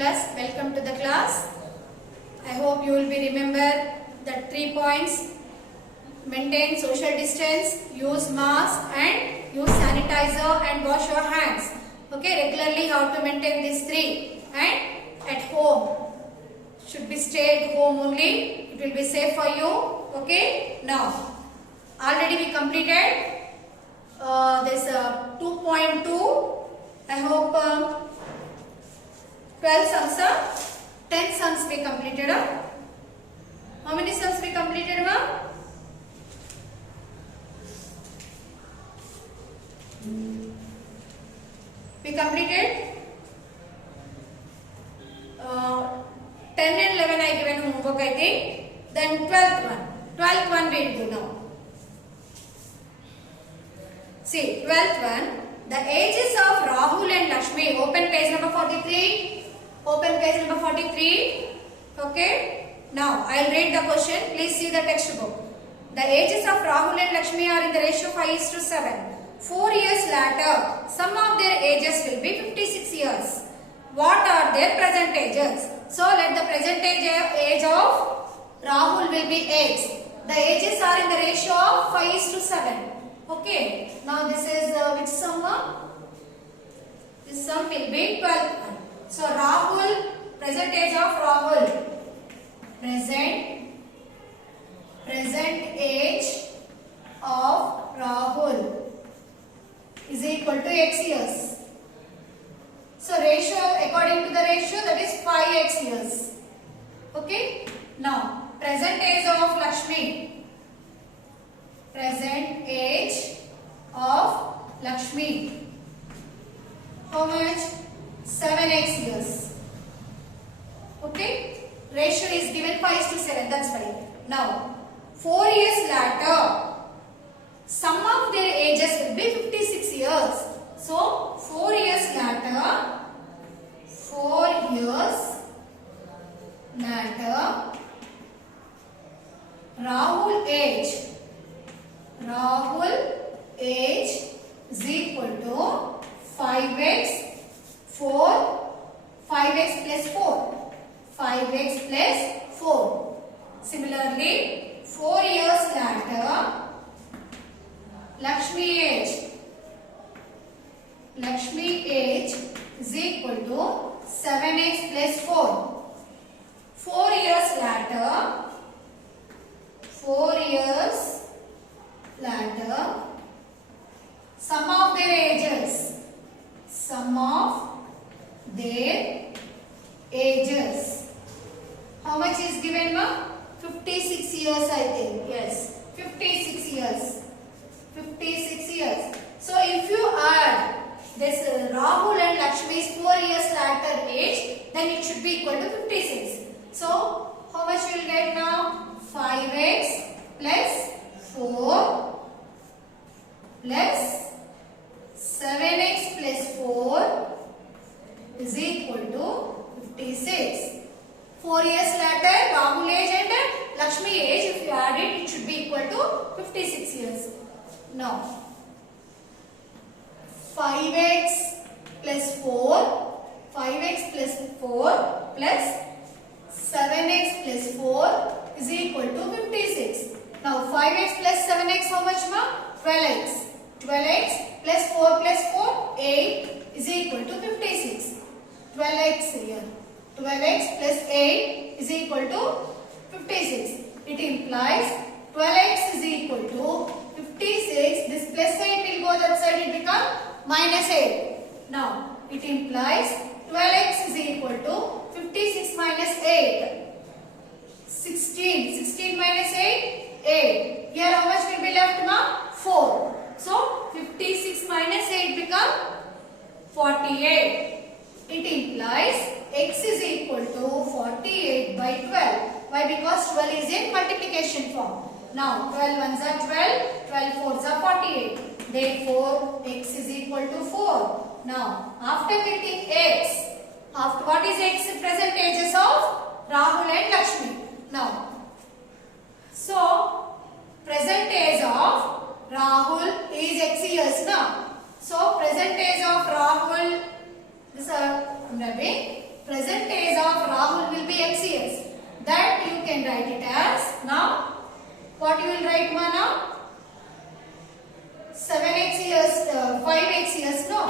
class, welcome to the class. I hope you will be remember the 3 points. Maintain social distance, use mask and use sanitizer and wash your hands. Okay, regularly how to maintain these 3. And at home, should be stay at home only. It will be safe for you. Okay, now already we completed this 2.2. I hope 12 sums, 10 sums we completed. How many sums we completed, ma'am? We completed 10 and 11 I given homework, I think. Then 12th one. 12th one we will do now. See, 12th one. The ages of Rahul and Lakshmi. Open page number 43. Open page number 43. Okay. Now, I will read the question. Please see the textbook. The ages of Rahul and Lakshmi are in the ratio 5:7. 4 years later, some of their ages will be 56 years. What are their present ages? So, let the present age of Rahul will be X. The ages are in the ratio of 5:7. Okay. Now, this is which sum? This sum will be 12. So, Rahul, present age of Rahul. Present age of Rahul is equal to X years. So ratio, according to the ratio, that is 5X years. Okay. Now, present age of Lakshmi. Present age of Lakshmi. How much? 7X years. Okay. Ratio is given 5:7. That's why. Now, 4 years later, sum of their ages will be 56 years. So, 4 years later, Rahul age is equal to 5x plus 4. 5x plus 4. Similarly, 4 years later, Lakshmi age is equal to 7x plus 4. 4 years later, sum of their ages. How much is given, ma? 56 years, I think. Yes, 56 years. 56 years. So, if you add this Rahul and Lakshmi's 4 years later age, then it should be equal to 56. So, how much you will get now? 5x plus 4 plus 7x plus 4 is equal to 56. 4 years later, Rahul age and Lakshmi age, if you add it, it should be equal to 56 years. Now, 5x plus 4 plus 7x plus 4 is equal to 56. Now, 5x plus 7x how much, ma? 12x. 12x plus 4 plus 4, 8 is equal to 56. 12x here. 12x plus 8 is equal to 56. It implies 12x is equal to 56. This plus 8 will go that side, it become minus 8. Now, it implies 12x is equal to 56 minus 8. 16. 16 minus 8, 8. Here how much will be left, ma? 4. So, 56 minus 8 become 48. It implies x is equal to 48 by 12. Why? Because 12 is in multiplication form. Now, 12 ones are 12, 12 fours are 48. Therefore, x is equal to 4. Now, after getting x, what is x? Present ages of Rahul and Lakshmi. Now, so, present age of Rahul is x years now. So, present age of Rahul, this is present age of Rahul will be x years. That you can write it as, now what you will write now? 7x years, 5x years, no?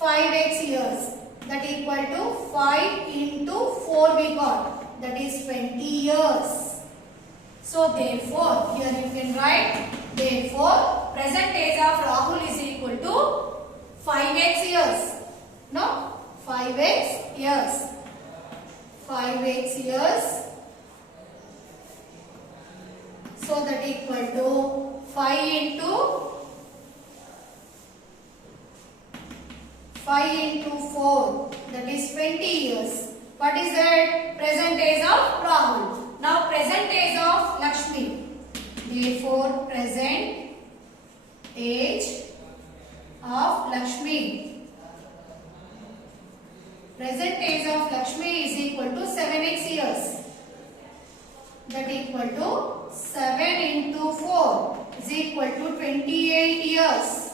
5x years. That equal to 5 into 4 we got. That is 20 years. So therefore, here you can write, therefore, present age of Rahul is equal to 5x years. No? 5x years. 5x years. So that equal to 5 into 4. That is 20 years. What is that? Present age of Rahul. Now present age of Lakshmi. Therefore present age of Lakshmi. Present age of Lakshmi is equal to 7x years. That equal to 7 into 4 is equal to 28 years.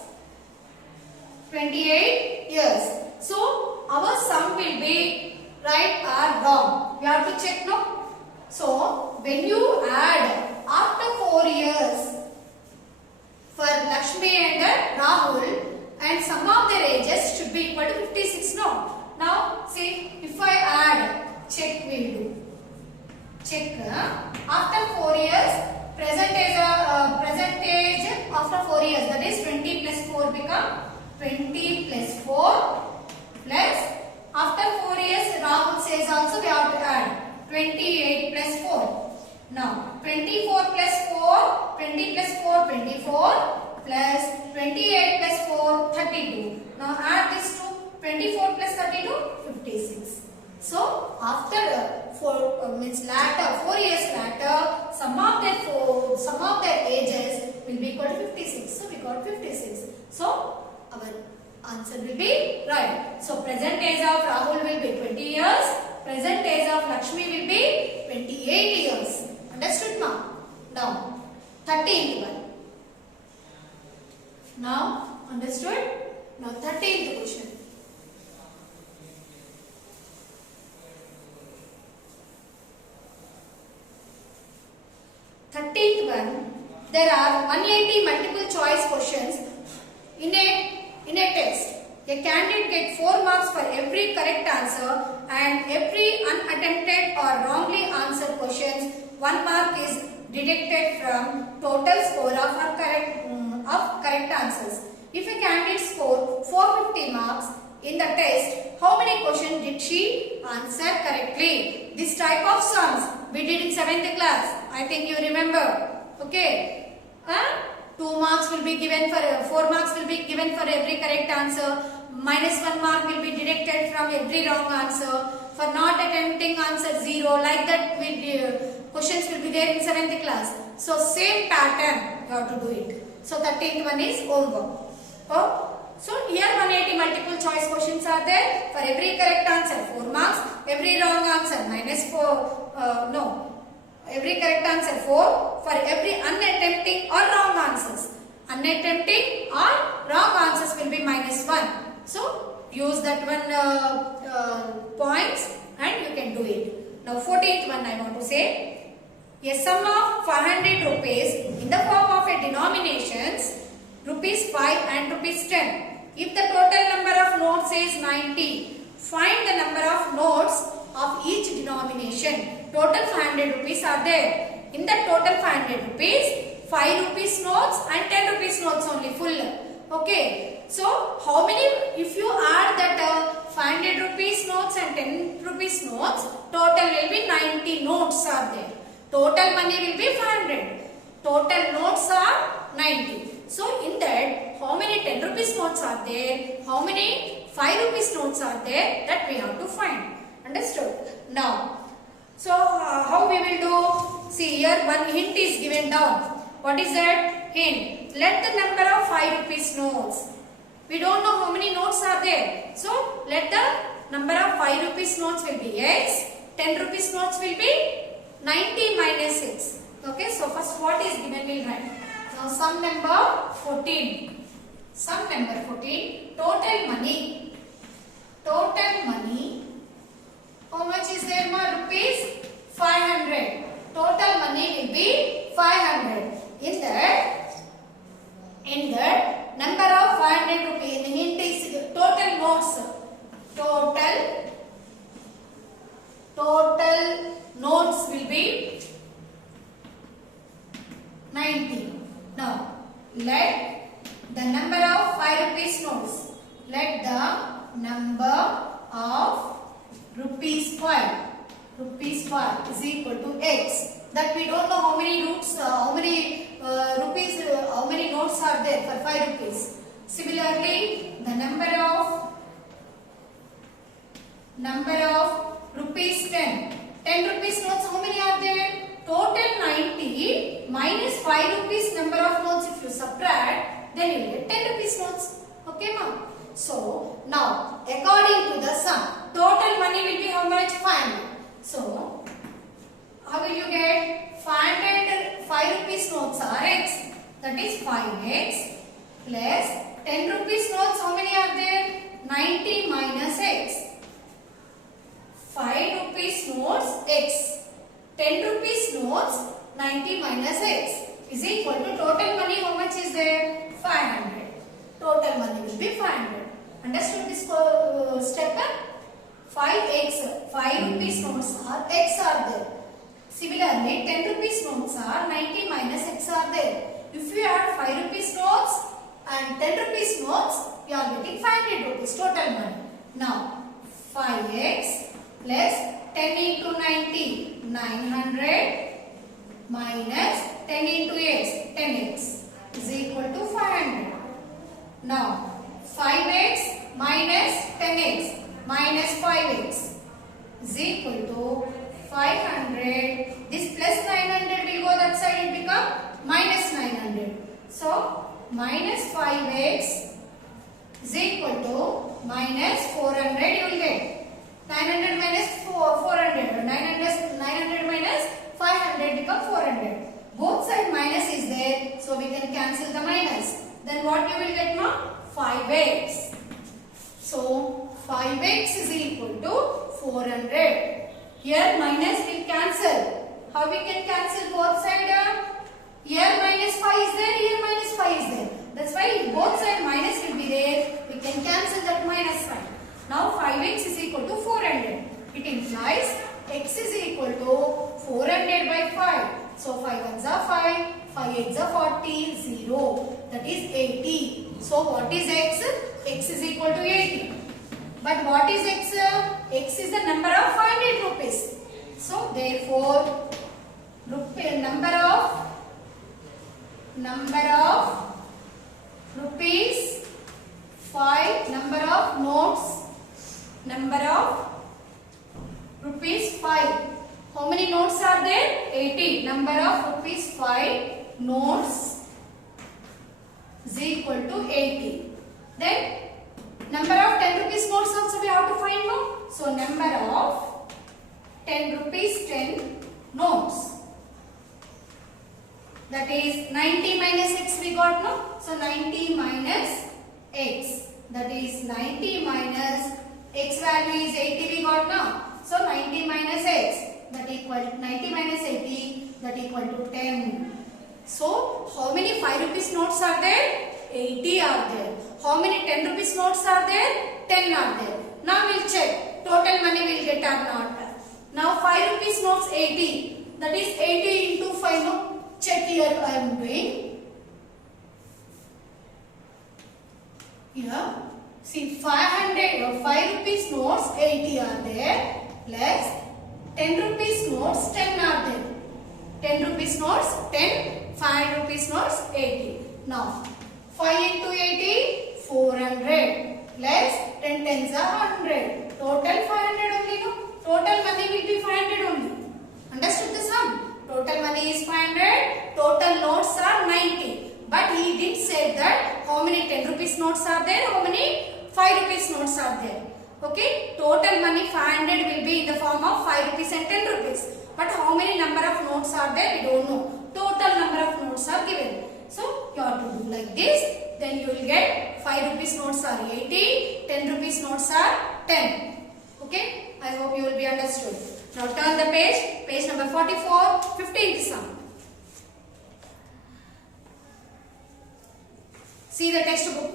28 years. So our sum will be right or wrong. You have to check, no? So when you add after 4 years for Lakshmi and Rahul, and sum of their ages should be equal to 56, no? Now see, if I add, check we will do. Check after 4 years, present age after 4 years, that is 20 plus 4 become 20 plus 4 plus after 4 years Rahul says also we have to add 28 plus 4. Now 24 plus 4, 20 plus 4, 24 plus 28 plus 4, 32. Now add this to 24 plus 32, 56. So after 4 years later, sum of their ages will be equal to 56. So we got 56. So our answer will be right. So present age of Rahul will be 20 years. Present age of Lakshmi will be 28 years. Understood, ma? Now 13th one. Now understood? Now 13th question. 13th one, there are 180 multiple choice questions in a test. A candidate gets 4 marks for every correct answer, and every unattempted or wrongly answered questions, 1 mark is deducted from total score of correct answers. If a candidate scored 450 marks in the test, how many questions did she answer correctly? This type of sums we did in 7th class. I think you remember. Okay. 2 marks will be given for 4 marks will be given for every correct answer. -1 mark will be deducted from every wrong answer. For not attempting answer 0. Like that questions will be there in 7th class. So same pattern you have to do it. So 13th one is homework. So here 180 multiple choice questions are there. For every correct answer 4 marks. Every wrong answer -4. Every correct answer 4. For every unattempting or wrong answers. Unattempting or wrong answers will be -1. So use that one points and you can do it. Now 14th one I want to say. A sum of 500 rupees in the form of a denominations rupees 5 and rupees 10. If the total number of notes is 90, find the number of notes of each denomination. Total 500 rupees are there. In the total 500 rupees, 5 rupees notes and 10 rupees notes only full. Okay. So how many, if you add that 500 rupees notes and 10 rupees notes, total will be 90 notes are there. Total money will be 500. Total notes are 90. So in that, how many 10 rupees notes are there? How many 5 rupees notes are there? That we have to find. Understood? Now, so how we will do? See here one hint is given down. What is that? Hint. Let the number of 5 rupees notes. We don't know how many notes are there. So let the number of 5 rupees notes will be X. 10 rupees notes will be 90 minus 6. Okay. So first what is given will write. Now sum number 14. Sum number 14. Total money how much is there ma? Rupees 500. Total money will be 500. In that number of 500 rupees, the hint is total notes. Total notes will be 90. Now let the number of 5 rupees notes. Let the number of rupees 5 is equal to x. That we don't know how many notes, how many notes are there for 5 rupees. Similarly, the number of rupees 10 rupees notes, how many are there? Total 90 minus 5 rupees number of notes. If you subtract, then you get 10 rupees notes. Okay, ma'am. So now, according to the sum, total money will be how much? 500. So how will you get? 5 rupees notes are x. That is 5x plus 10 rupees notes. How many are there? 90 minus x. 5 rupees notes x. 10 rupees notes 90 minus x is equal to total money. How much is there? 500. Total money will be 500. Understood this step? 5x. 5 rupees notes are x are there. Similarly, 10 rupees notes are 90 minus x are there. If you add 5 rupees notes and 10 rupees notes, you are getting 500 rupees total money. Now, 5x plus 10 into 90, 900 minus 10 into x, 10x is equal to 500. Now, 5x minus 10x minus 5x is equal to 500. This plus 900 will go that side and become minus 900. So, minus 5x is equal to minus 400 you will get. 900 minus 400. 900 minus 500 become 400. Both side minus is there. So, we can cancel the minus. Then what you will get now? 5x. So, 5x is equal to 400. Here minus will cancel. How we can cancel both sides? Here minus 5 is there, here minus 5 is there. That's why if both sides minus will be there, we can cancel that minus sign. Now 5x is equal to 400. It implies x is equal to 400 by 5. So 5 ones are 5, 5 8s are 40, 0. That is 80. So what is x? X is equal to 80. But what is x? X is the number of 500 rupees. So therefore, number of rupees 5, number of notes, number of rupees 5. How many notes are there? 80. Number of rupees 5 notes is equal to 80. Then number of 10 rupees notes also we have to find now. So number of 10 rupees 10 notes. That is 90 minus x we got now. So 90 minus x. That is 90 minus x value is 80 we got now. So 90 minus x, that equal 90 minus 80, that equal to 10. So how many 5 rupees notes are there? 80 are there. How many 10 rupees notes are there? 10 are there. Now we'll check total money we'll get or not. Now 5 rupees notes 80. That is 80 into 5. No? Check here I am doing. Here. See 500 or 5 rupees notes 80 are there. Plus 10 rupees notes 10 are there. 10 rupees notes 10. 5 rupees notes 80. Now 5 into 80, 400 plus 10 tens are 100. Total 500 only, no? Total money will be 500 only. Understood the sum? Total money is 500. Total notes are 90. But he did say that how many 10 rupees notes are there, how many 5 rupees notes are there. Okay? Total money 500 will be in the form of 5 rupees and 10 rupees. But how many number of notes are there, we don't know. Total number of notes are given. So, you have to do like this. Then you will get 5 rupees notes are 80, 10 rupees notes are 10. Okay? I I hope you will be understood. Now turn the page, page number 44, 15th sum. See the textbook.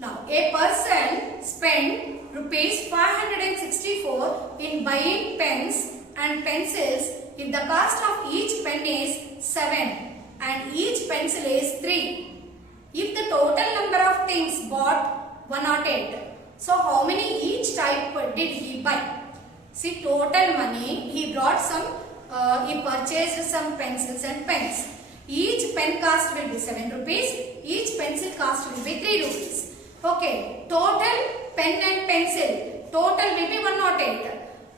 Now, a person spent rupees 564 in buying pens and pencils if the cost of each pen is 7 and each pencil is 3. If the total number of things bought 108. So, how many each type did he buy? See, total money, he brought some, he purchased some pencils and pens. Each pen cost will be 7 rupees, each pencil cost will be 3 rupees. Okay, total pen and pencil, total will be 108.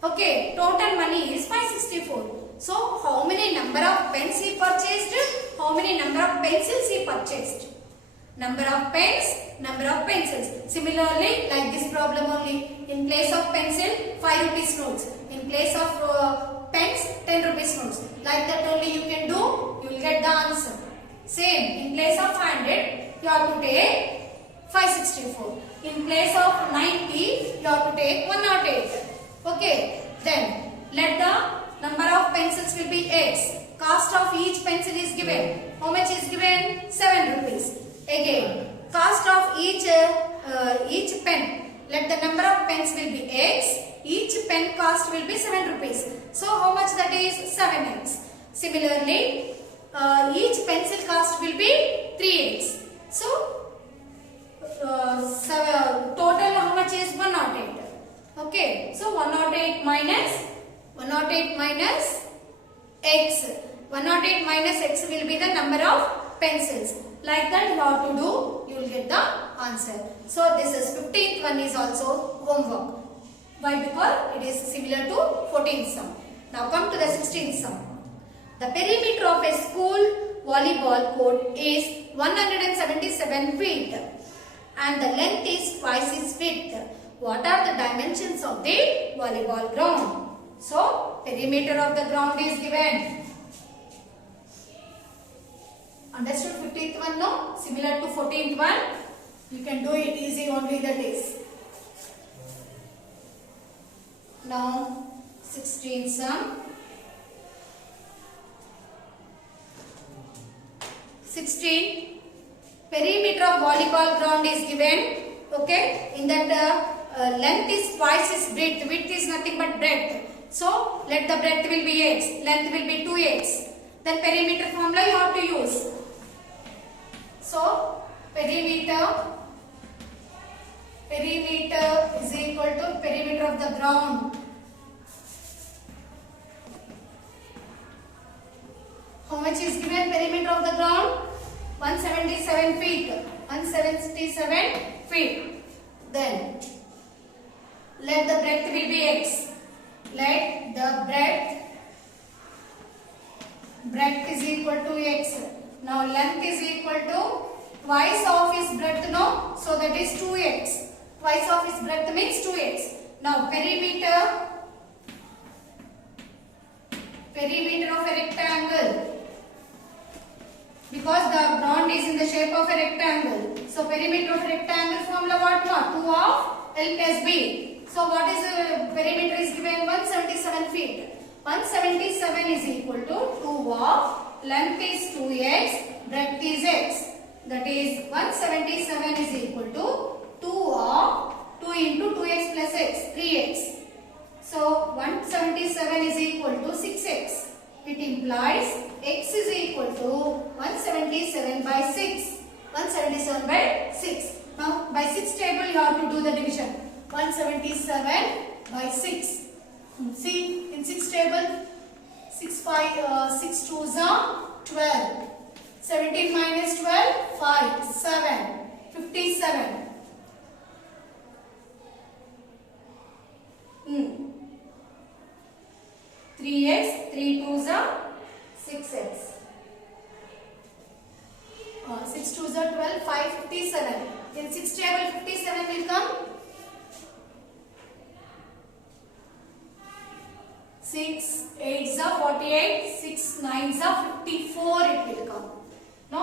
Okay, total money is 564. So, how many number of pens he purchased? How many number of pencils he purchased? Number of pens, number of pencils. Similarly, like this problem only, in place of pencil, 5 rupees notes. In place of pens, 10 rupees notes. Like that only you can do, you will get the answer. Same, in place of 100, you have to take 564. In place of 90, you have to take 108. Okay, then let the number of pencils will be x. Cost of each pencil is given. How much is given? 7 rupees. Again, cost of each pen. Let the number of pens will be x. Each pen cost will be 7 rupees. So how much that is? 7x. Similarly, each pencil cost will be 3x. So total how much is 108. Okay, so 108 minus x. 108 minus x will be the number of pencils. Like that you have to do, you will get the answer. So this is 15th one is also homework. Why? Because it is similar to 14th sum. Now come to the 16th sum. The perimeter of a school volleyball court is 177 feet and the length is twice its width. What are the dimensions of the volleyball ground? So, perimeter of the ground is given. Understood 15th one no? Similar to 14th one. You can do it easy only that is. Now, 16th sum. 16. Perimeter of volleyball ground is given. Okay. In that length is twice its breadth. Width is nothing but breadth. So, let the breadth will be x. Length will be 2x. Then perimeter formula you have to use. So, perimeter is equal to perimeter of the ground. How much is given perimeter of the ground? 177 feet. 177 feet. Then, let the breadth will be x. Let the breadth is equal to x. Now length is equal to twice of its breadth, no? So that is 2x. Twice of its breadth means 2x. Now perimeter of a rectangle. Because the ground is in the shape of a rectangle. So perimeter of a rectangle formula what? 2 of L plus B. So what is the perimeter is given? 177 feet. 177 is equal to 2 of length is 2x, breadth is x. That is 177 is equal to 2 of 2 into 2x plus x, 3x. So 177 is equal to 6x. It implies x is equal to 177 by 6. 177 by 6. Now by 6 table you have to do the division. 177 by 6. See in 6 table 6 2s are 12. 17 minus 12 5 7 57. 3x 3 2s are 6x. 6 2s are 12 5 57. In 6 table 57 will come. 6 8s are 48, 6 9s are 54 it will come. No?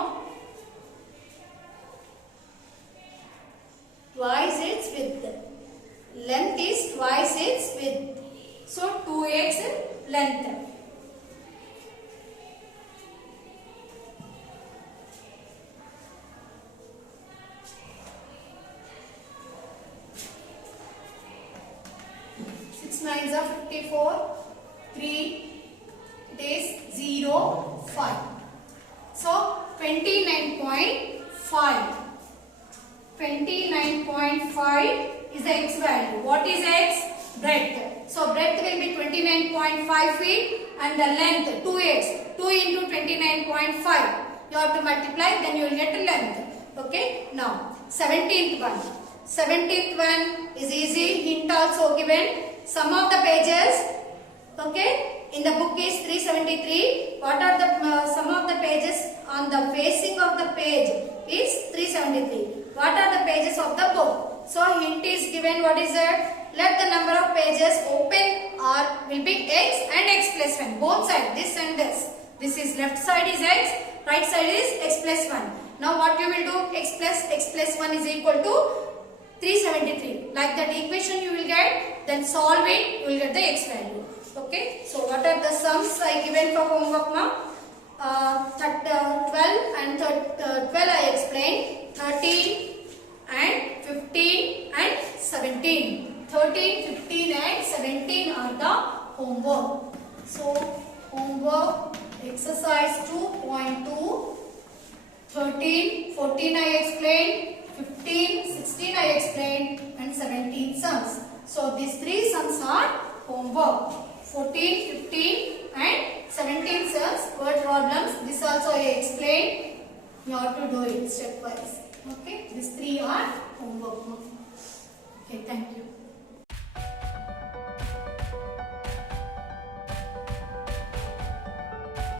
Twice its width. Length is twice its width. length. Six nines are 54. 3. It is 0, 5. So 29.5. 29.5 is the x value. What is x? Breadth. So breadth will be 29.5 feet and the length 2x. 2 into 29.5. You have to multiply, then you will get the length. Okay. Now 17th one. 17th one is easy. Hint also given. Sum of the pages. Okay. In the book is 373. What are the sum of the pages on the facing of the page is 373. What are the pages of the book? So hint is given. What is it? Let the number of pages open or will be x and x plus 1. Both sides, this and this. This is left side is x, right side is x plus 1. Now what you will do? X plus 1 is equal to 373. Like that equation you will get. Then solve it. You will get the x value. Okay. So what are the sums I given for homework now? 12 and 12 I explained. 13 and 15 and 17. 13, 15 and 17 are the homework. So homework exercise 2.2. 13, 14 I explained. 15, 16 I explained and 17 sums. So these 3 sums are homework. 14, 15 and 17 sums word problems. This also I explained. You have to do it stepwise. Okay. These 3 are homework. Okay. Thank you.